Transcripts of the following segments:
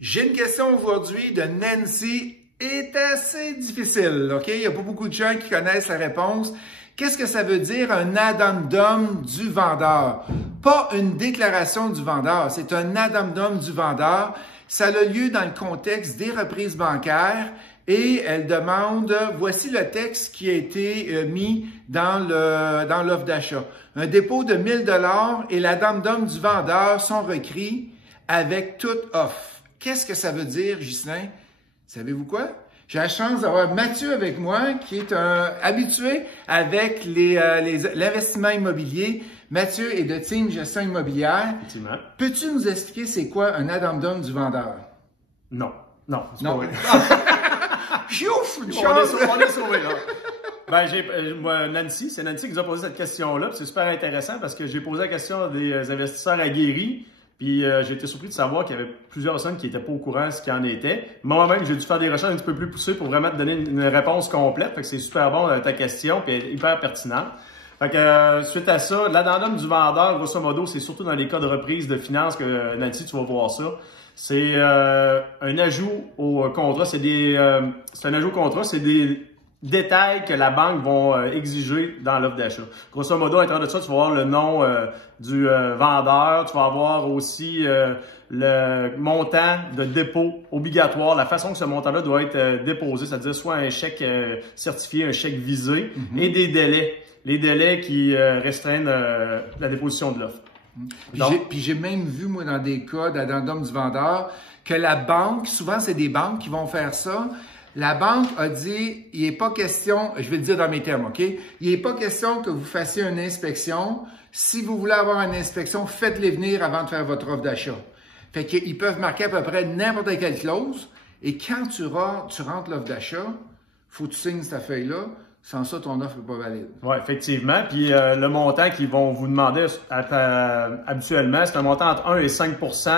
J'ai une question aujourd'hui de Nancy. Est assez difficile, OK? Il n'y a pas beaucoup de gens qui connaissent la réponse. Qu'est-ce que ça veut dire un addendum du vendeur? Pas une déclaration du vendeur, c'est un addendum du vendeur. Ça a lieu dans le contexte des reprises bancaires et elle demande, voici le texte qui a été mis dans l'offre d'achat. Un dépôt de 1 000 $ et l'addendum du vendeur sont requis avec toute offre. Qu'est-ce que ça veut dire, Ghislain? Savez-vous quoi? J'ai la chance d'avoir Mathieu avec moi, qui est un habitué avec l'investissement immobilier. Mathieu est de Team Gestion Immobilière. Effectivement. Peux-tu nous expliquer c'est quoi un addendum du vendeur? Non. Non. Non. Piouf! Une On chance! est sauvé, là. Ben, Nancy, c'est Nancy qui nous a posé cette question-là. C'est super intéressant parce que j'ai posé la question à des investisseurs aguerris. Puis j'ai été surpris de savoir qu'il y avait plusieurs personnes qui n'étaient pas au courant de ce qu'il en était. Moi-même, j'ai dû faire des recherches un petit peu plus poussées pour vraiment te donner une réponse complète. Fait que c'est super bon ta question, puis elle est hyper pertinente. Fait que suite à ça, l'addendum du vendeur, grosso modo, c'est surtout dans les cas de reprise de finances que Nancy, tu vas voir ça. C'est un ajout au contrat. C'est un ajout au contrat, c'est des détails que la banque va exiger dans l'offre d'achat. Grosso modo, à l'intérieur de ça, tu vas avoir le nom du vendeur, tu vas avoir aussi le montant de dépôt obligatoire, la façon que ce montant-là doit être déposé, c'est-à-dire soit un chèque certifié, un chèque visé, et des délais. Les délais qui restreignent la déposition de l'offre. Puis j'ai même vu, moi, dans des cas d'addendum du vendeur, que la banque, souvent c'est des banques qui vont faire ça, la banque a dit, il n'est pas question, je vais le dire dans mes termes, OK? Il n'est pas question que vous fassiez une inspection. Si vous voulez avoir une inspection, faites-les venir avant de faire votre offre d'achat. Fait qu'ils peuvent marquer à peu près n'importe quelle clause. Et quand tu rentres l'offre d'achat, faut que tu signes cette feuille-là. Sans ça, ton offre n'est pas valide. Oui, effectivement. Puis le montant qu'ils vont vous demander habituellement, c'est un montant entre 1 et 5 %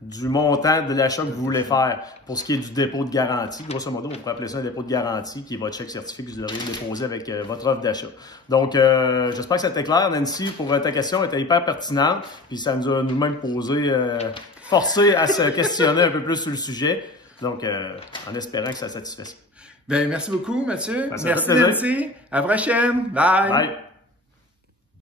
du montant de l'achat que vous voulez faire pour ce qui est du dépôt de garantie. Grosso modo, on pourrait appeler ça un dépôt de garantie qui est votre chèque certifié que vous auriez déposé avec votre offre d'achat. Donc, j'espère que c'était clair, Nancy, pour ta question. Elle était hyper pertinente. Puis ça nous a nous-mêmes forcé à se questionner un peu plus sur le sujet. Donc, en espérant que ça satisfasse. Bien, merci beaucoup, Mathieu. Merci, Nancy. À la prochaine. Bye. Bye.